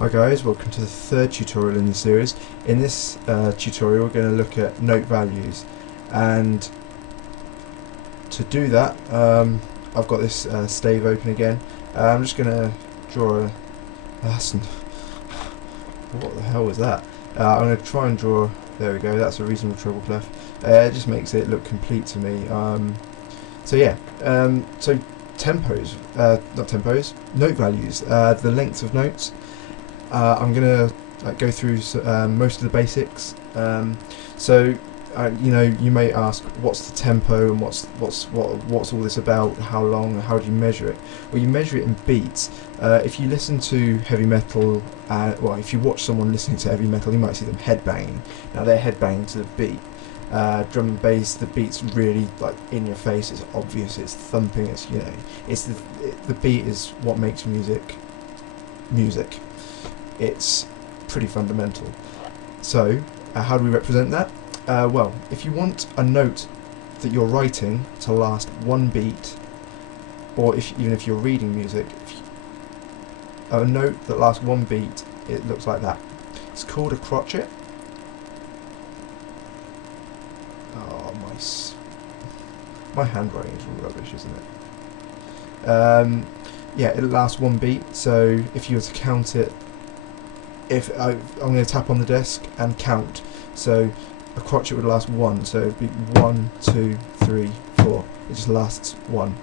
Hi guys, welcome to the third tutorial in the series. In this tutorial we're going to look at note values, and to do that I've got this stave open again. I'm just going to draw a lesson. What the hell was that? I'm going to try and draw, there we go, that's a reasonable treble clef. It just makes it look complete to me. So tempos, not tempos, note values, the length of notes. I'm gonna go through most of the basics. You may ask, what's the tempo and what's all this about? How long? How do you measure it? Well, you measure it in beats. If you listen to heavy metal, if you watch someone listening to heavy metal, you might see them headbanging. Now they're headbanging to the beat. Drum and bass, the beat's really like in your face. It's obvious. It's thumping. It's the beat is what makes music. It's pretty fundamental. So, how do we represent that? Well, if you want a note that you're writing to last one beat, or even if you're reading music, a note that lasts one beat, it looks like that. It's called a crotchet. Oh, my handwriting is rubbish, isn't it? Yeah, it'll last one beat. So if you were to count it, I'm going to tap on the desk and count. So a crotchet would last one. So it'd be 1, 2, 3, 4. It just lasts one.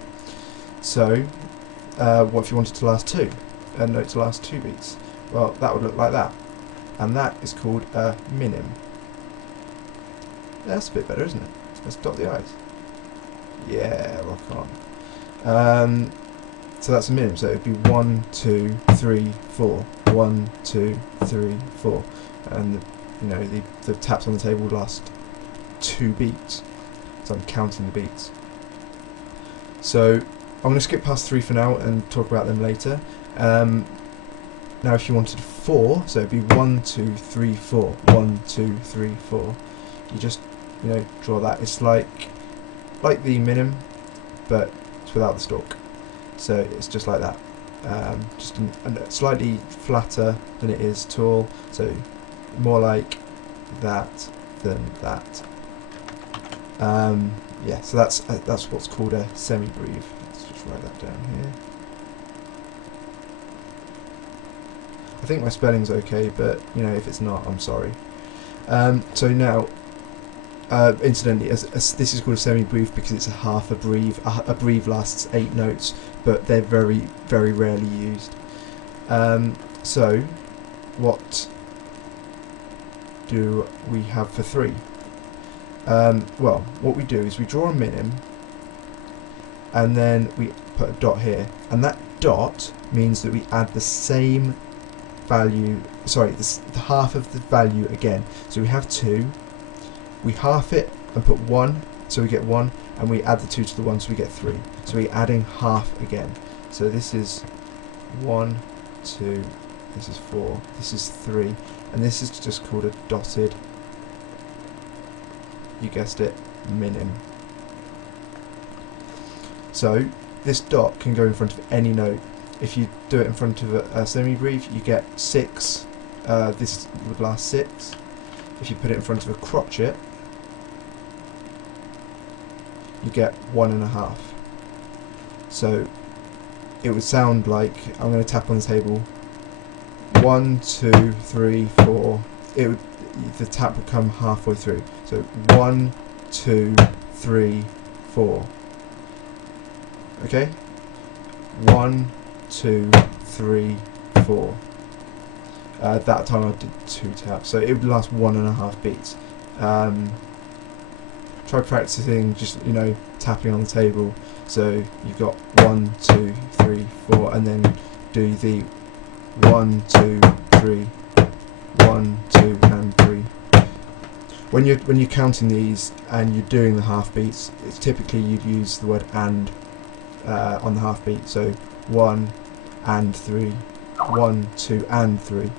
So what if you wanted to last two? A note to last 2 beats? Well, that would look like that, and that is called a minim. That's a bit better, isn't it? Let's dot the i's. Yeah, rock on. So that's a minim. So it'd be 1, 2, 3, 4. 1, 2, 3, 4, and the taps on the table last 2 beats. So I'm counting the beats. So I'm going to skip past 3 for now and talk about them later. Now, if you wanted 4, so it'd be 1, 2, 3, 4. 1, 2, 3, 4. You just draw that. It's like the minim, but it's without the stalk. So it's just like that. Just slightly flatter than it is tall, so more like that than that. Yeah, so that's what's called a semi-brieve. Let's just write that down here. I think my spelling's okay, but if it's not, I'm sorry. So now, incidentally, this is called a semi-brieve because it's a half a brieve. A brieve lasts 8 notes, but they're very, very rarely used. So, what do we have for 3? Well, what we do is we draw a minim, and then we put a dot here, and that dot means that we add the same value. Sorry, the half of the value again. So we have 2. We half it and put 1, so we get 1, and we add the 2 to the 1, so we get 3. So we're adding half again. So this is 1, 2, this is 4, this is 3, and this is just called a dotted, you guessed it, minim. So this dot can go in front of any note. If you do it in front of a semi-brieve, you get 6. This would last 6. If you put it in front of a crotchet, you get 1.5. So it would sound like, I'm going to tap on the table, 1, 2, 3, 4. The tap would come halfway through. So 1, 2, 3, 4. Okay? 1, 2, 3, 4. That time I did 2 taps, so it would last 1.5 beats. Try practicing just tapping on the table. So you've got 1, 2, 3, 4, and then do the 1, 2, 3, 1, 2, and 3. When you're counting these and you're doing the half beats, it's typically you'd use the word "and" on the half beat. So 1 and 3, 1, 2, and 3.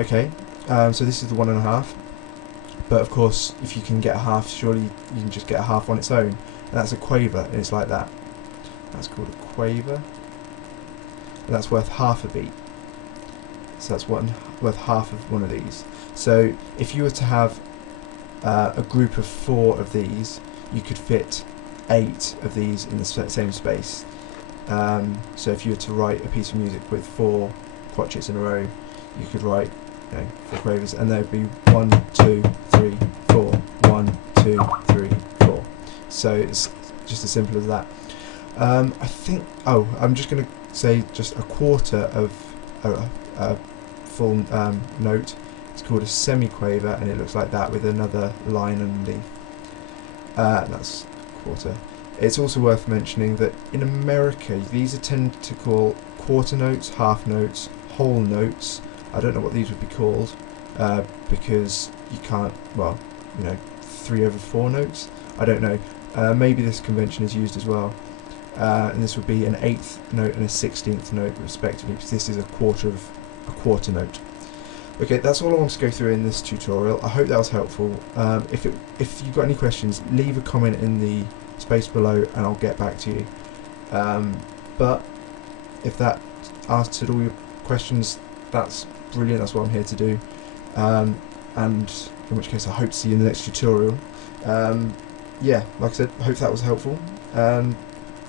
Okay, so this is the 1.5. But of course, if you can get a half, surely you can just get a half on its own. And that's a quaver, and it's like that. That's called a quaver. And that's worth half a beat. so that's worth half of one of these. So if you were to have a group of 4 of these, you could fit 8 of these in the same space. So if you were to write a piece of music with 4 crotchets in a row, you could write 4 quavers, and there would be 1, 2, 3, 4, 1, 2, 3, 4. So it's just as simple as that. I think, I'm just going to say just a quarter of a full note. It's called a semi-quaver, and it looks like that with another line underneath. That's a quarter. It's also worth mentioning that in America these are tended to call quarter notes, half notes, whole notes. I don't know what these would be called because you can't, 3/4 notes. I don't know. Maybe this convention is used as well. And this would be an 8th note and a 16th note respectively, because this is a quarter note. Okay, that's all I want to go through in this tutorial. I hope that was helpful. If you've got any questions, leave a comment in the space below and I'll get back to you. But if that answered all your questions, that's brilliant. That's what I'm here to do. And in which case I hope to see you in the next tutorial. Yeah, like I said, I hope that was helpful.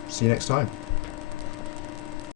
See you next time.